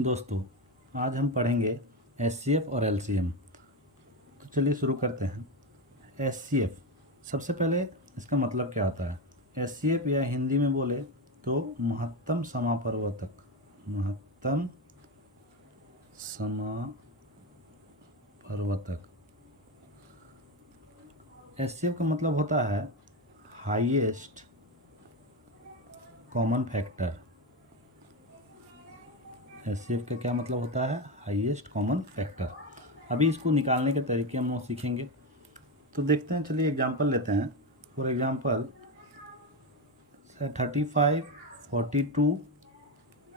दोस्तों, आज हम पढ़ेंगे एचसीएफ और एलसीएम। तो चलिए शुरू करते हैं। एचसीएफ, सबसे पहले इसका मतलब क्या होता है। एचसीएफ या हिंदी में बोले तो महत्तम समापवर्तक। महत्तम समापवर्तक। एचसीएफ का मतलब होता है हाईएस्ट कॉमन फैक्टर। एचसीएफ का क्या मतलब होता है? Highest common factor. अभी इसको निकालने के तरीके हम लोग सीखेंगे। तो देखते हैं, चलिए एग्जांपल लेते हैं। फॉर एग्जांपल 35, 42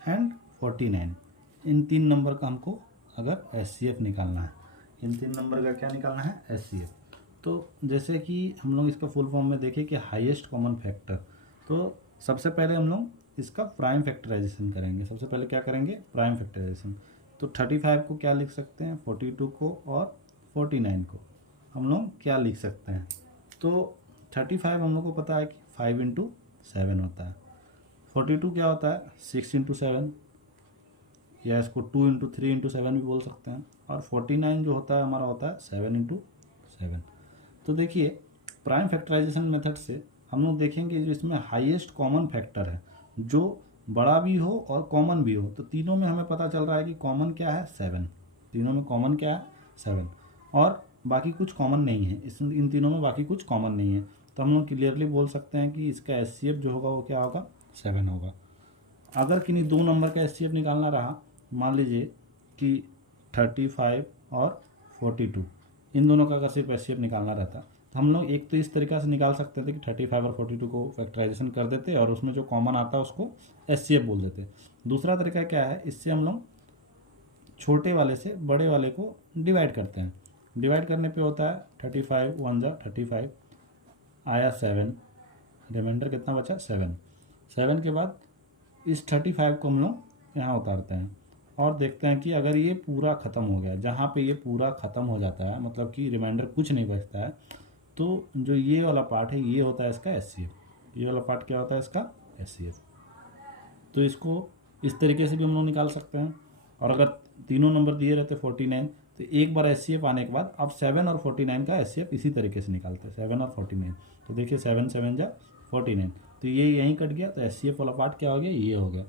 एंड 49, इन तीन नंबर का हमको अगर एचसीएफ निकालना है, इन तीन नंबर का क्या निकालना है? एचसीएफ। तो जैसे कि हम लोग इसका फुल फॉर्म में देखें कि हाईएस्ट कॉमन फैक्टर, तो सबसे पहले हम लोग इसका प्राइम फैक्टराइजेशन करेंगे। सबसे पहले क्या करेंगे? Prime factorization. तो 35 को क्या लिख सकते हैं? 42 को, और 49 को हम लोग क्या लिख सकते हैं? तो 35 हम लोग को पता है कि 5 × 7 होता है। 42 क्या होता है? 6 × 7, या इसको 2 × 3 × 7 भी बोल सकते हैं। और 49 जो होता है हमारा होता है 7 × 7। तो देखिए, प्राइम फैक्टराइजेशन मेथड से हम लोग देखेंगे जो इसमें हाईएस्ट कॉमन फैक्टर है, जो बड़ा भी हो और कॉमन भी हो। तो तीनों में हमें पता चल रहा है कि कॉमन क्या है? 7। तीनों में कॉमन क्या है? 7। और बाकी कुछ कॉमन नहीं है, इन तीनों में बाकी कुछ कॉमन नहीं है। तो हम लोग क्लियरली बोल सकते हैं कि इसका एचसीएफ जो होगा वो क्या होगा? 7 होगा। अगर किन्हीं दो नंबर का एचसीएफ निकालना रहा, मान लीजिए कि 35 और 42, इन दोनों का अगर सिर्फ एचसीएफ निकालना रहता तो हम लोग एक तो इस तरीक़ा से निकाल सकते थे कि 35 और 42 को फैक्टराइजेशन कर देते और उसमें जो कॉमन आता है उसको एचसीएफ बोल देते। दूसरा तरीका क्या है, इससे हम लोग छोटे वाले से बड़े वाले को डिवाइड करते हैं। डिवाइड करने पे होता है 35 1 जा 35, आया 7, रिमाइंडर कितना बचा? 7। 7 के बाद इस 35 को हम लोग यहाँ उतारते हैं और देखते हैं कि अगर ये पूरा ख़त्म हो गया, जहाँ पे ये पूरा ख़त्म हो जाता है, मतलब कि रिमाइंडर कुछ नहीं बचता है, तो जो ये वाला पार्ट है ये होता है इसका एचसीएफ। ये वाला पार्ट क्या होता है? इसका एचसीएफ। तो इसको इस तरीके से भी हम लोग निकाल सकते हैं। और अगर तीनों नंबर दिए रहते 49, तो एक बार एचसीएफ आने के बाद अब 7 और 49 का एचसीएफ इसी तरीके से निकालते हैं, 7 और 49। तो देखिए 7 7 जा 49, तो ये यहीं कट गया, तो एचसीएफ वाला पार्ट क्या हो गया? ये हो गया।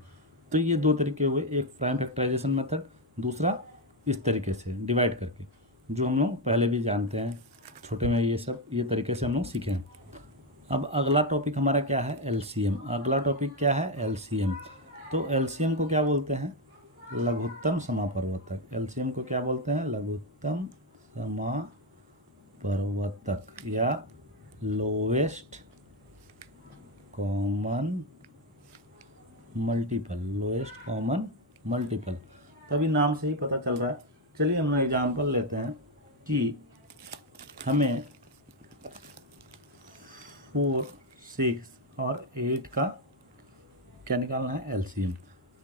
तो ये दो तरीके हुए, एक प्राइम फैक्टराइजेशन मेथड, दूसरा इस तरीके से डिवाइड करके, जो हम लोग पहले भी जानते हैं छोटे में। ये तरीके से हम लोग सीखे हैं। अब अगला टॉपिक हमारा क्या है? एलसीएम। अगला टॉपिक क्या है? एलसीएम। तो एलसीएम को क्या बोलते हैं? लघुत्तम समापवर्तक। एलसीएम को क्या बोलते हैं? लघुत्तम समापवर्तक या lowest common multiple. Lowest common multiple, तभी नाम से ही पता चल रहा है। चलिए हम लोग एग्जाम्पल लेते हैं कि हमें 4, 6 और 8 का क्या निकालना है? एलसीएम।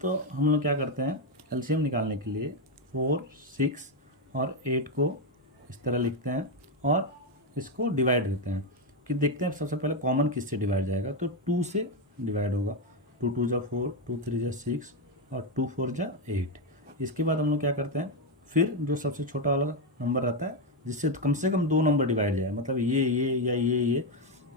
तो हम लोग क्या करते हैं एलसीएम निकालने के लिए? 4, 6 और 8 को इस तरह लिखते हैं और इसको डिवाइड करते हैं कि देखते हैं सबसे पहले कॉमन किससे डिवाइड जाएगा। तो 2 से डिवाइड होगा। 2 2 जा 4, 2 3 जा 6 और 2 4 जा 8। इसके बाद हम लोग क्या करते हैं, फिर जो सबसे छोटा वाला नंबर रहता है जिससे कम से कम 2 नंबर डिवाइड जाए, मतलब ये या ये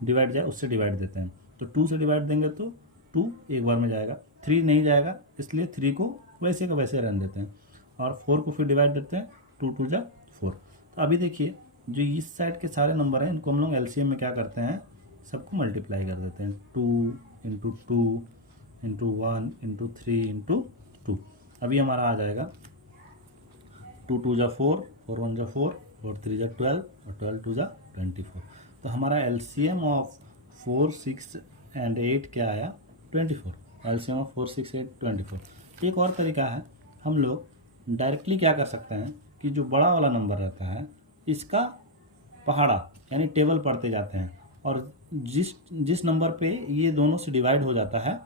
डिवाइड जाए, उससे डिवाइड देते हैं। तो 2 से डिवाइड देंगे तो 2 एक बार में जाएगा, 3 नहीं जाएगा, इसलिए 3 को वैसे का वैसे रहने देते हैं। और 4 को फिर डिवाइड देते हैं, 2 2 जा 4। तो अभी देखिए जो इस साइड के सारे नंबर हैं इनको हम लोग एलसीएम में क्या करते हैं? सबको मल्टीप्लाई कर देते हैं। 2 × 2 × 1 × 3 × 2। अभी हमारा आ जाएगा 2 2 जा 4, 4 1 जा 4, 4 3 जा 12 और 12 2 जा 24। तो हमारा एलसीएम ऑफ 4, 6 एंड 8 क्या आया? 24। LCM of 4, 6, 8 24। एक और तरीका है, हम लोग डायरेक्टली क्या कर सकते हैं कि जो बड़ा वाला नंबर रहता है इसका पहाड़ा यानी टेबल पढ़ते जाते हैं, और जिस नंबर पे ये दोनों से डिवाइड हो जाता है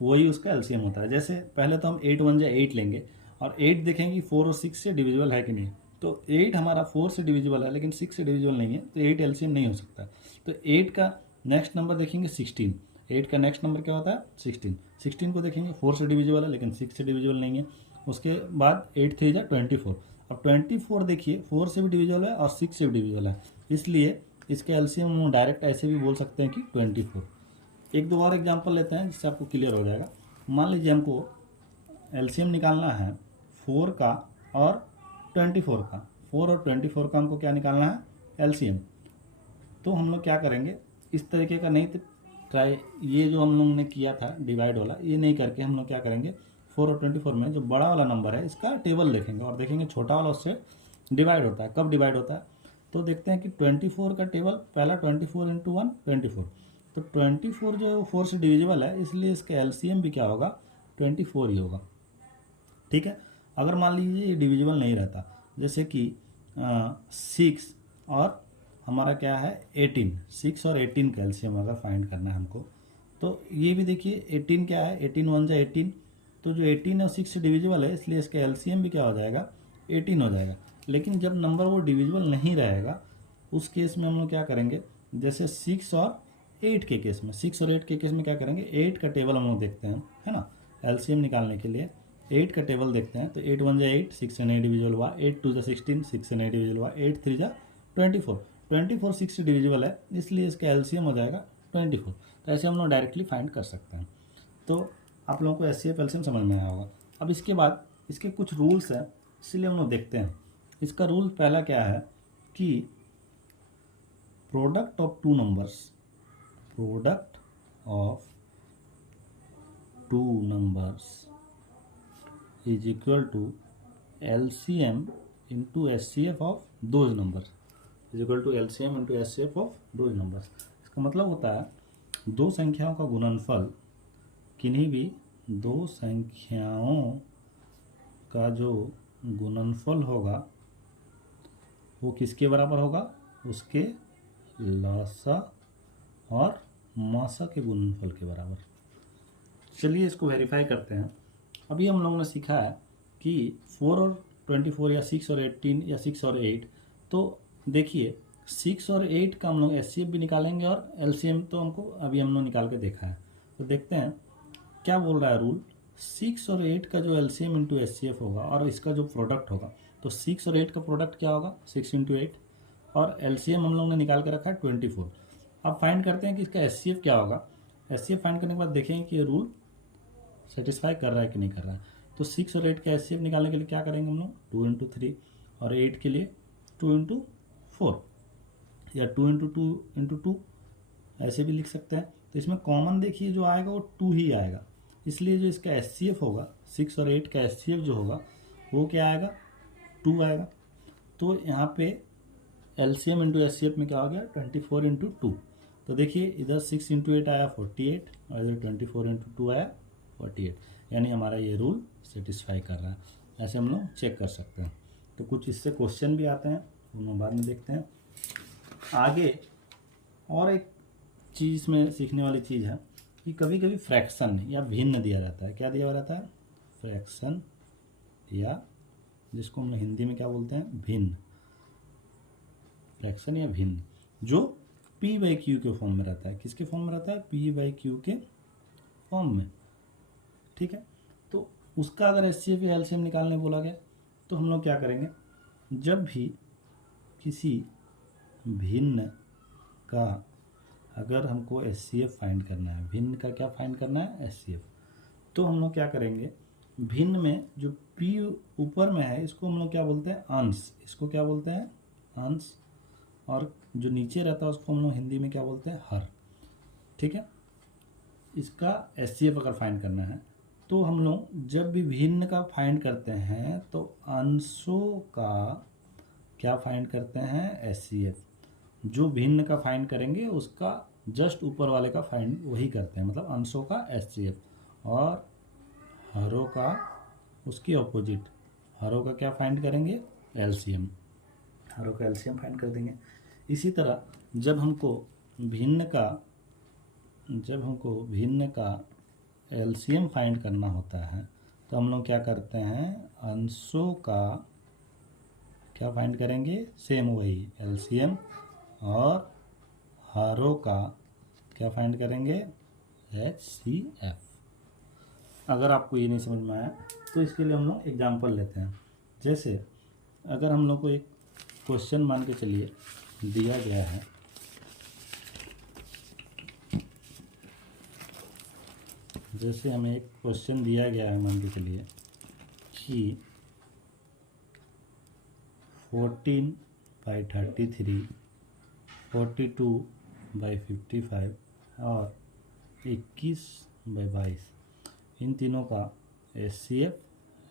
वही उसका एलसीएम होता है। जैसे पहले तो हम 8 1 जा 8 लेंगे और 8 देखेंगे 4 और 6 से डिविजिबल है कि नहीं। तो 8 हमारा 4 से डिविजिबल है लेकिन 6 से डिविजिबल नहीं है, तो 8 एलसीएम नहीं हो सकता। तो 8 का नेक्स्ट नंबर देखेंगे 16। 8 का नेक्स्ट नंबर क्या होता है? 16। 16 को देखेंगे 4 से डिविजिबल है लेकिन 6 से डिविजिबल नहीं है। उसके बाद 8 3 जा 24। अब 24 देखिए 4 से भी डिविजिबल है और 6 से भी डिविजिबल है, इसलिए इसके एलसीएम हम डायरेक्ट ऐसे भी बोल सकते हैं कि 24। एक दो और एग्जांपल लेते हैं जिससे आपको क्लियर हो जाएगा। मान लीजिए हमको एलसीएम निकालना है 4 का और 24 का। 4 और 24 का हमको क्या निकालना है, एलसीएम। तो हम लोग क्या करेंगे, इस तरीके का नहीं ट्राई, ये जो हम लोग ने किया था डिवाइड वाला, ये नहीं करके हम लोग क्या करेंगे, 4 और 24 में जो बड़ा वाला नंबर है इसका टेबल देखेंगे और देखेंगे छोटा वाला उससे डिवाइड होता है। कब डिवाइड होता है, तो देखते हैं कि 24 का टेबल पहला 24 इंटू 1 24। तो 24 जो है वो 4 से डिविजिबल है, इसलिए इसका एलसीएम भी क्या होगा, 24 ही होगा। ठीक है। अगर मान लीजिए ये डिविजिबल नहीं रहता, जैसे कि 6 और हमारा क्या है 18, 6 और 18 का एलसीएम अगर फाइंड करना है हमको, तो ये भी देखिए 18 क्या है, 18 1 जा 18, तो जो 18 और 6 से डिविजिबल है इसलिए इसका एलसीएम भी क्या हो जाएगा, 18 हो जाएगा। लेकिन जब नंबर वो डिविजिबल नहीं रहेगा उस केस में हम लोग क्या करेंगे, जैसे 6 और 8 के केस में, 6 और 8 के केस में क्या करेंगे, 8 का टेबल हम लोग देखते हैं, है ना, एलसीएम निकालने के लिए 8 का टेबल देखते हैं। तो 8 1 जा 8, 6 से नहीं डिविजिबल हुआ, 8 2 जा 16, 6 से नहीं डिविजिबल हुआ, 8 3 जा 24, 24 6 से डिविजिबल है इसलिए इसका एलसीएम हो जाएगा 24। तो ऐसे हम लोग डायरेक्टली फाइंड कर सकते हैं। तो आप लोगों को एचसीएफ एलसीएम समझ में आया होगा। अब इसके बाद इसके कुछ रूल्स हैं, इसलिए हम लोग देखते हैं। इसका रूल पहला क्या है कि product of two numbers, product of two numbers is equal to LCM into HCF of those numbers, is equal to LCM into HCF of those numbers. इसका मतलब होता है दो संख्याओं का गुणनफल, किन्हीं भी दो संख्याओं का जो गुणनफल होगा वो किसके बराबर होगा, उसके लसा और मासा के गुणनफल के बराबर। चलिए इसको वेरीफाई करते हैं। अभी हम लोगों ने सीखा है कि 4 और 24 या 6 और 18 या 6 और 8, तो देखिए 6 और 8 का हम लोग एचसीएफ भी निकालेंगे और एलसीएम तो हमको अभी हम लोग निकाल के देखा है। तो देखते हैं क्या बोल रहा है रूल। 6 और 8 का जो एलसीएम इंटू एचसीएफ होगा और इसका जो प्रोडक्ट होगा, तो 6 और 8 का प्रोडक्ट क्या होगा, 6 इंटू 8, और एलसीएम हम लोग ने निकाल के रखा है 24। अब फाइंड करते हैं कि इसका एचसीएफ क्या होगा। एचसीएफ फाइंड करने के बाद देखेंगे कि ये रूल सेटिस्फाई कर रहा है कि नहीं कर रहा है। तो 6 और 8 का एचसीएफ निकालने के लिए क्या करेंगे हम लोग, 2 इंटू 3, और 8 के लिए 2 इंटू 4 या 2 इंटू 2 इंटू 2 ऐसे भी लिख सकते हैं। तो इसमें कॉमन देखिए जो आएगा वो 2 ही आएगा, इसलिए जो इसका एचसीएफ होगा 6 और 8 का एचसीएफ जो होगा वो क्या आएगा, 2 आएगा। तो यहाँ पे एलसीएम इंटू एचसीएफ में क्या हो गया, 24 इंटू 2। तो देखिए इधर 6 इंटू 8 आया 48 और इधर 24 इंटू 2 आया 48, यानी हमारा ये रूल सेटिस्फाई कर रहा है। ऐसे हम लोग चेक कर सकते हैं। तो कुछ इससे क्वेश्चन भी आते हैं, उन्हें बाद में देखते हैं। आगे और एक चीज़ इसमें सीखने वाली चीज़ है कि कभी कभी फ्रैक्शन या भिन्न दिया जाता है। क्या दिया हुआ रहता है, फ्रैक्शन, या जिसको हम हिंदी में क्या बोलते हैं, भिन्न, फ्रैक्शन या भिन्न, जो p बाई क्यू के फॉर्म में रहता है। किसके फॉर्म में रहता है, p बाई क्यू के फॉर्म में। ठीक है। तो उसका अगर एचसीएफ या एलसीएम निकालने बोला गया तो हम लोग क्या करेंगे, जब भी किसी भिन्न का अगर हमको एचसीएफ फाइंड करना है, भिन्न का क्या फाइंड करना है, एचसीएफ, तो हम लोग क्या करेंगे, भिन्न में जो p ऊपर में है इसको हम लोग क्या बोलते हैं, अंश, इसको क्या बोलते हैं, अंश, और जो नीचे रहता है उसको हम लोग हिंदी में क्या बोलते हैं, हर। ठीक है। इसका एचसीएफ अगर फाइंड करना है तो हम लोग जब भी भिन्न का फाइंड करते हैं तो अंशों का क्या फाइंड करते हैं, एचसीएफ। जो भिन्न का फाइंड करेंगे उसका जस्ट ऊपर वाले का फाइंड वही करते हैं, मतलब अंशों का एचसीएफ, और हरों का उसकी ऑपोजिट, हरों का क्या फाइंड करेंगे, एलसीएम, हरों का एलसीएम फाइंड कर देंगे। इसी तरह जब हमको भिन्न का एलसीएम फाइंड करना होता है तो हम लोग क्या करते हैं, अंशों का क्या फाइंड करेंगे, सेम वही एलसीएम, और हरों का क्या फाइंड करेंगे, एचसीएफ। अगर आपको ये नहीं समझ में आया तो इसके लिए हम लोग एग्जाम्पल लेते हैं। जैसे अगर हम लोग को एक क्वेश्चन मान के चलिए दिया गया है, जैसे हमें एक क्वेश्चन दिया गया है, मान के चलिए कि 14/33, 42/55 और 21/22 इन तीनों का HCF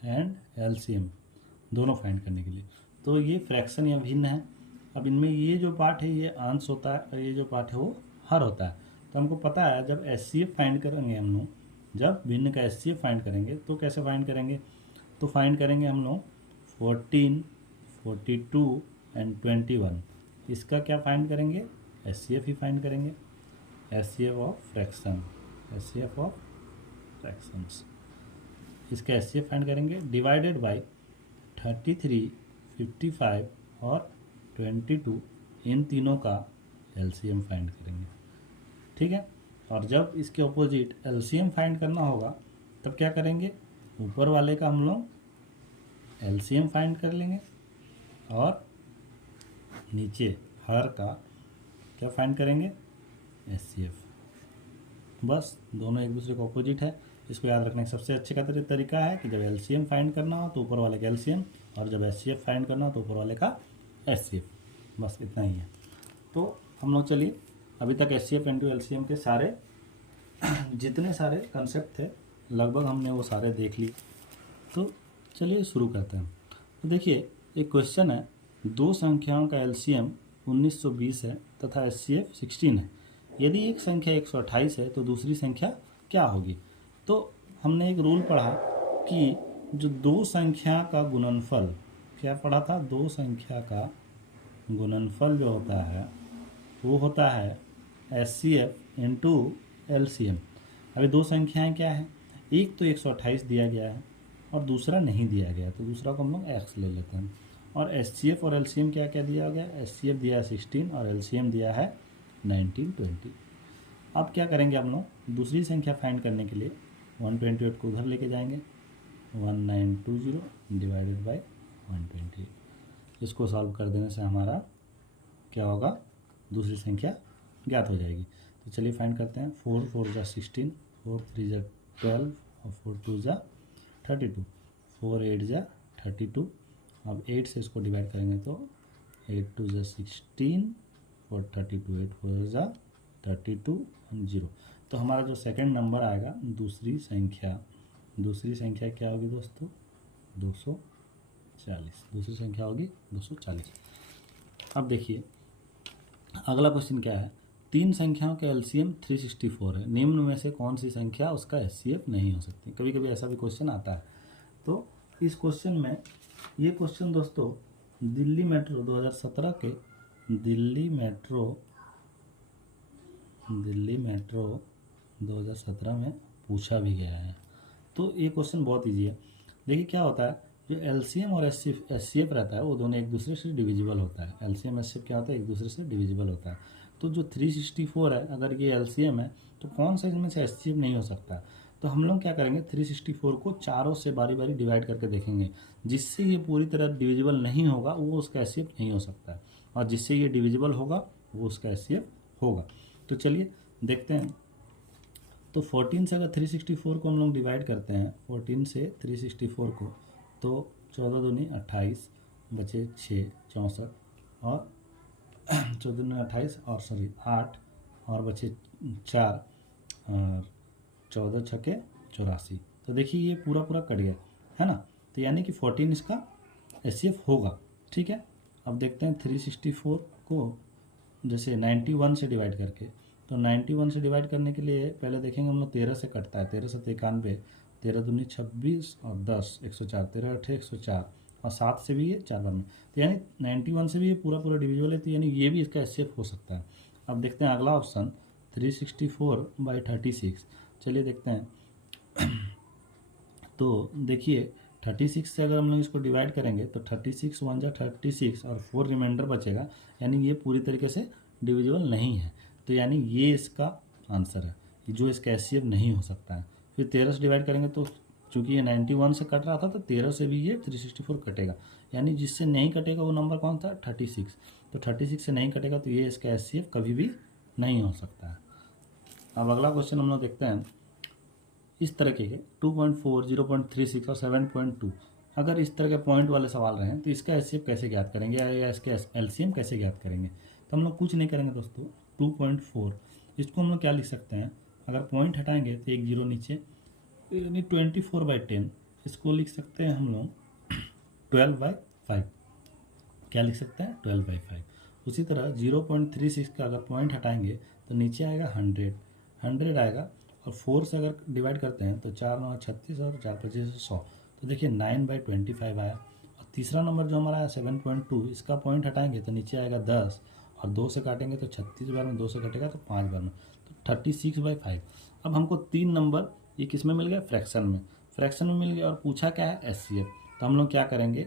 एंड LCM दोनों फाइंड करने के लिए। तो ये फ्रैक्शन या भिन्न है। अब इनमें ये जो पार्ट है ये अंश होता है और ये जो पार्ट है वो हर होता है। तो हमको पता है जब HCF फाइंड करेंगे हम लोग, जब भिन्न का HCF फाइंड करेंगे तो कैसे फाइंड करेंगे, तो फाइंड करेंगे हम लोग 14, 42 एंड 21। इसका क्या फाइंड करेंगे, HCF ही फाइंड करेंगे, HCF of fraction, HCF of fractions. इसका HCF फाइंड करेंगे डिवाइडेड बाय 33, 55 और 22 इन तीनों का LCM फाइंड करेंगे। ठीक है। और जब इसके ऑपोजिट LCM फाइंड करना होगा तब क्या करेंगे, ऊपर वाले का हम लोग LCM फाइंड कर लेंगे और नीचे हर का क्या फाइंड करेंगे, HCF। बस दोनों एक दूसरे का ऑपोजिट है। इसको याद रखने का सबसे अच्छे का तरीका है कि जब LCM फाइंड करना हो तो ऊपर वाले का LCM और जब HCF फाइंड करना हो तो ऊपर वाले का HCF। बस इतना ही है। तो हम लोग चलिए अभी तक HCF इंटू LCM के सारे जितने सारे कंसेप्ट थे लगभग हमने वो सारे देख लिए। तो चलिए शुरू करते हैं। तो देखिए एक क्वेश्चन है, दो संख्याओं का LCM 1920 है तथा HCF 16 है। यदि एक संख्या 128 है तो दूसरी संख्या क्या होगी। तो हमने एक रूल पढ़ा कि जो दो संख्या का गुणनफल, क्या पढ़ा था, दो संख्या का गुणनफल जो होता है वो होता है HCF इंटू LCM। अभी दो संख्याएं क्या है, एक तो 128 दिया गया है और दूसरा नहीं दिया गया है, तो दूसरा को हम लोग x ले लेते हैं। और HCF और LCM क्या क्या दिया गया, HCF दिया है 16 और LCM दिया है 1920। अब क्या करेंगे हम लोग, दूसरी संख्या फाइंड करने के लिए 128 को उधर लेके जाएंगे, 1920 डिवाइडेड बाय 128। इसको सॉल्व कर देने से हमारा क्या होगा, दूसरी संख्या ज्ञात हो जाएगी। तो चलिए फाइंड करते हैं। 4 4 जा 16, 4 3 जा 12 और 4 2 जा 32, 4 8 जा 32। अब 8 से इसको डिवाइड करेंगे तो 8 2 जा 16 और 32, 8 4 जा 32 और 0। तो हमारा जो सेकंड नंबर आएगा दूसरी संख्या क्या होगी दोस्तों, 240। दूसरी संख्या होगी 240। अब देखिए अगला क्वेश्चन क्या है, तीन संख्याओं का LCM 364 है, निम्न में से कौन सी संख्या उसका HCF नहीं हो सकती। कभी कभी ऐसा भी क्वेश्चन आता है। तो इस क्वेश्चन में, ये क्वेश्चन दोस्तों दिल्ली मेट्रो 2017 के दिल्ली मेट्रो 2017 में पूछा भी गया है। तो ये क्वेश्चन बहुत ईजी है। देखिए क्या होता है, जो LCM और HCF रहता है वो दोनों एक दूसरे से डिविजिबल होता है। LCM HCF क्या होता है, एक दूसरे से डिविजिबल होता है। तो जो 364 है, अगर ये LCM है तो कौन सा इनमें से HCF नहीं हो सकता। तो हम लोग क्या करेंगे, 364 को चारों से बारी बारी डिवाइड करके देखेंगे। जिससे ये पूरी तरह डिविजिबल नहीं होगा वो उसका HCF नहीं हो सकता है, और जिससे ये डिविजिबल होगा वो उसका HCF होगा। तो चलिए देखते हैं। तो 14 से अगर 364 को हम लोग डिवाइड करते हैं, 14 से 364 को, तो 14 दूनी 28, बचे 6 64 और 14 दूनी 28 और 8 और बचे 4 और 14 छके 84। तो देखिए ये पूरा कट गया है ना। तो यानी कि 14 इसका HCF होगा। ठीक है। अब देखते हैं 364 को जैसे 91 से डिवाइड करके, तो 91 से डिवाइड करने के लिए पहले देखेंगे हम लोग 13 से कटता है, 13 से 91, 13 दूनी 26 और 10 104, 13 8 104 और 7 से भी ये 4 बार में। तो यानी 91 से भी ये पूरा डिविजिबल है, तो यानी ये भी इसका HCF हो सकता है। अब देखते हैं अगला ऑप्शन 364/36। चलिए देखते हैं। तो देखिए 36 से अगर हम लोग इसको डिवाइड करेंगे तो 36 1 जा 36 और 4 रिमाइंडर बचेगा, यानी ये पूरी तरीके से डिविजिबल नहीं है। तो यानी ये इसका आंसर है, जो इसका HCF नहीं हो सकता है। फिर 13 से डिवाइड करेंगे तो चूंकि ये 91 से कट रहा था तो 13 से भी ये 364 कटेगा, यानी जिससे नहीं कटेगा वो नंबर कौन था 36। तो 36 से नहीं कटेगा तो ये इसका HCF कभी भी नहीं हो सकता है। अब अगला क्वेश्चन हम लोग देखते हैं इस तरह के 2.4, 0.36 और 7.2। अगर इस तरह के पॉइंट वाले सवाल रहे हैं तो इसका HCF कैसे ज्ञात करेंगे या इसके LCM कैसे ज्ञात करेंगे। तो हम लोग कुछ नहीं करेंगे दोस्तों। 2.4 इसको हम लोग क्या लिख सकते हैं, अगर पॉइंट हटाएंगे तो एक जीरो नीचे, यानी 24/10 इसको लिख सकते हैं हम लोग 12/5। क्या लिख सकते हैं 12/5। उसी तरह 0.36 का अगर पॉइंट हटाएंगे तो नीचे आएगा 100 आएगा, और 4 से अगर डिवाइड करते हैं तो 4 9 36 और 4 25 100, तो देखिए 9/25 आया। और तीसरा नंबर जो हमारा है 7.2, इसका पॉइंट हटाएंगे तो नीचे आएगा 10, और 2 से काटेंगे तो 36 बार में, 2 से कटेगा तो 5 बार में, तो 36/5। अब हमको 3 नंबर ये किस में मिल गया, फ्रैक्शन में मिल गया, और पूछा क्या है HCF। तो हम लोग क्या करेंगे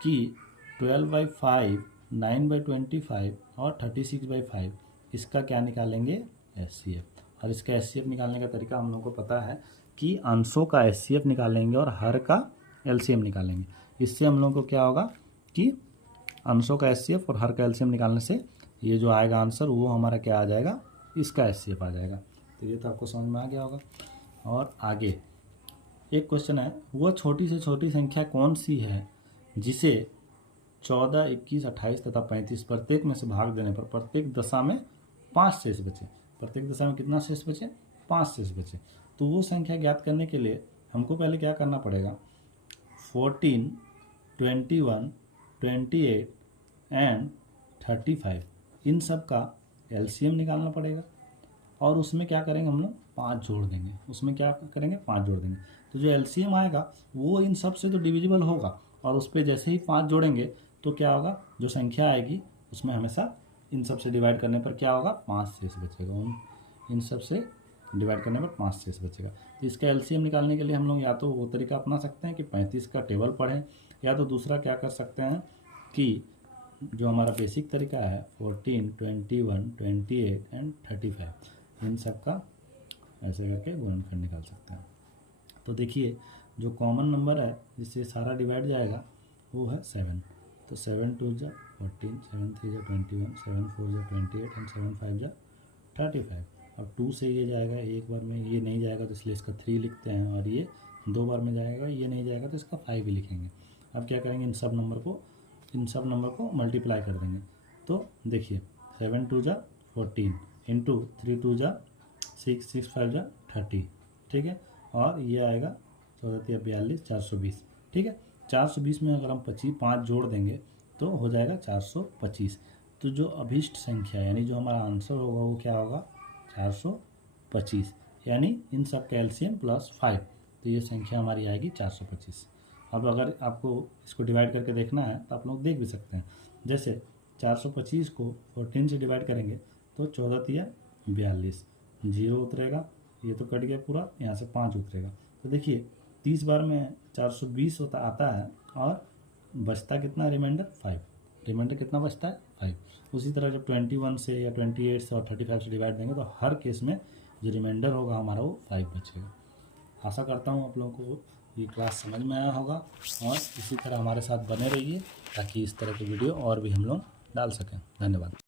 कि 12/5, 9/25 और 36/5 इसका क्या निकालेंगे HCF। और इसका HCF निकालने का तरीका हम लोग को पता है कि अंशों का HCF निकालेंगे और हर का LCM निकालेंगे। इससे हम लोग को क्या होगा कि अंशों का HCF और हर का LCM निकालने से ये जो आएगा आंसर वो हमारा क्या आ जाएगा, इसका HCF आ जाएगा। तो ये तो आपको समझ में आ गया होगा। और आगे एक क्वेश्चन है, वह छोटी से छोटी संख्या कौन सी है जिसे 14, 21, 28 तथा 35 प्रत्येक में से भाग देने पर प्रत्येक दशा में 5 शेष बचे। प्रत्येक दशा में कितना शेष बचे, 5 शेष बचे। तो वो संख्या ज्ञात करने के लिए हमको पहले क्या करना पड़ेगा, 14, 21, 28 एंड 35 इन सब का LCM निकालना पड़ेगा। और उसमें क्या करेंगे हम लोग 5 जोड़ देंगे, उसमें क्या करेंगे 5 जोड़ देंगे। तो जो LCM आएगा वो इन सब से तो डिविजिबल होगा, और उस पर जैसे ही 5 जोड़ेंगे तो क्या होगा, जो संख्या आएगी उसमें हमेशा इन सब से डिवाइड करने पर क्या होगा 5 शेष बचेगा। इन सब से डिवाइड करने पर 5 शेष बचेगा। तो इसका LCM निकालने के लिए हम लोग या तो वो तरीका अपना सकते हैं कि 35 का टेबल पढ़ें, या तो दूसरा क्या कर सकते हैं कि जो हमारा बेसिक तरीका है 14, 21, 28 एंड 35 इन सब का ऐसे करके गुणनखंड निकाल सकते हैं। तो देखिए जो कॉमन नंबर है जिससे सारा डिवाइड जाएगा वो है 7। तो 7 2 जा 14, 7 3 जा 21, 7 4 जा 28 एंड 7 5 जा 35। और 2 से ये जाएगा एक बार में, ये नहीं जाएगा तो इसलिए इसका 3 लिखते हैं, और ये 2 बार में जाएगा, ये नहीं जाएगा तो इसका 5 ही लिखेंगे। अब क्या करेंगे, इन सब नंबर को मल्टीप्लाई कर देंगे। तो देखिए 7 2 जा 14 इंटू 3 2 जा 6, 6 5 जा 30, ठीक है। और ये आएगा 14 42 420, ठीक है। 420 में अगर हम 5 जोड़ देंगे तो हो जाएगा 425। तो जो अभीष्ट संख्या यानी जो हमारा आंसर होगा वो क्या होगा 425, यानी इन सब का LCM प्लस 5, तो ये संख्या हमारी आएगी 425। अब अगर आपको इसको डिवाइड करके देखना है तो आप लोग देख भी सकते हैं। जैसे 425 को 14 से डिवाइड करेंगे तो 14 42, 0 उतरेगा, ये तो कट गया पूरा, यहाँ से 5 उतरेगा। तो देखिए 30 बार में 420 आता है, और बचता कितना रिमाइंडर 5। रिमाइंडर कितना बचता है 5। उसी तरह जब 21 से या 28 से और 35 से डिवाइड देंगे तो हर केस में जो रिमाइंडर होगा हमारा वो 5 बचेगा। आशा करता हूँ आप लोगों को ये क्लास समझ में आया होगा, और इसी तरह हमारे साथ बने रहिए ताकि इस तरह के वीडियो और भी हम लोग डाल सकें। धन्यवाद।